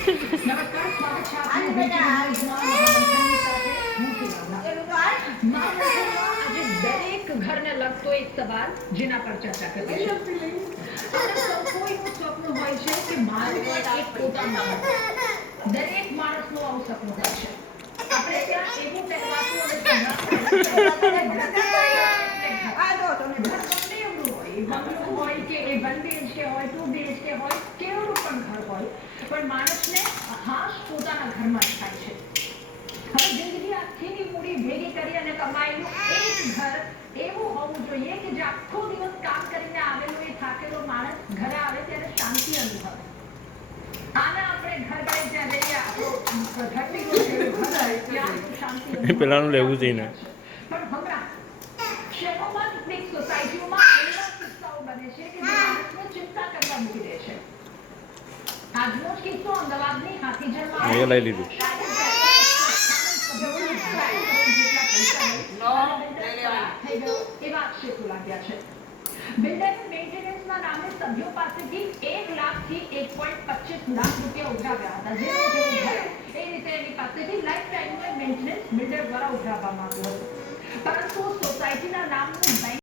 નમસ્કાર, સ્વાગત છે આપનું વીટીવી ન્યૂઝમાં મહામંથનની સાથે હું છું ભાવના। મહામંથનમાં આજે દરેક ઘરને લગતો એક સવાલ જેના પર ચર્ચા કરીએ છીએ। આપણે સૌ કોઈનું સપનું હોય છે કે મારું પણ એક પોતાનું ઘર હોય। દરેક માણસનું આવું સપનું હોય છે। આપણે ત્યાં એવું કહેવાતું અને સંભળાતું હોય છે કે ઘર એટલે ઘર ગમે એવડું હોય, એ બંગલો હોય કે એ 1 BHK હોય, 2 BHK હોય, કેવડું પણ ઘર હોય, પણ માણસને હાશ પોતાના ઘરમાં જ થાય છે। હવે જિંદગી આખીની મૂડી ભેગી કરી અને કમાયેલું એક ઘર એવું હોવું જોઈએ કે જે આખો દિવસ કામ કરીને આવેલો એ થાકેલો માણસ ઘરે આવે ત્યારે શાંતિ અનુભવે। આને આપણે ઘર ગયે ત્યાં જઈએ, આપણો ધરતીનો જેવું ઘર હોય ત્યાં આપણું શાંતિ પેલાનું લેવું અનુભવ જોઈએ ને પણ હમણાં શહેરોમાં કેટલીક સોસાયટીઓમાં એવા કિસ્સાઓ બને છે કે જે માણસને ચિંતા કરવા મૂકી દે છે। આજનો જ કિસ્સો અમદાવાદની હાથીજરમાં એ લઈ લીધું એવા આક્ષેપો લાગ્યા છે। બિલ્ડરે મેન્ટેનન્સના નામે સભ્યો પાસેથી 1 લાખથી 1.25 લાખ રૂપિયા ઉઘરાવ્યા હતા। જેનું જેવું ઘર એ રીતે એની પાસેથી લાઈફ ટાઈમનું મેન્ટેનન્સ બિલ્ડર દ્વારા ઉઘરાવવામાં આવ્યું હતું। પરંતુ સોસાયટીના નામનું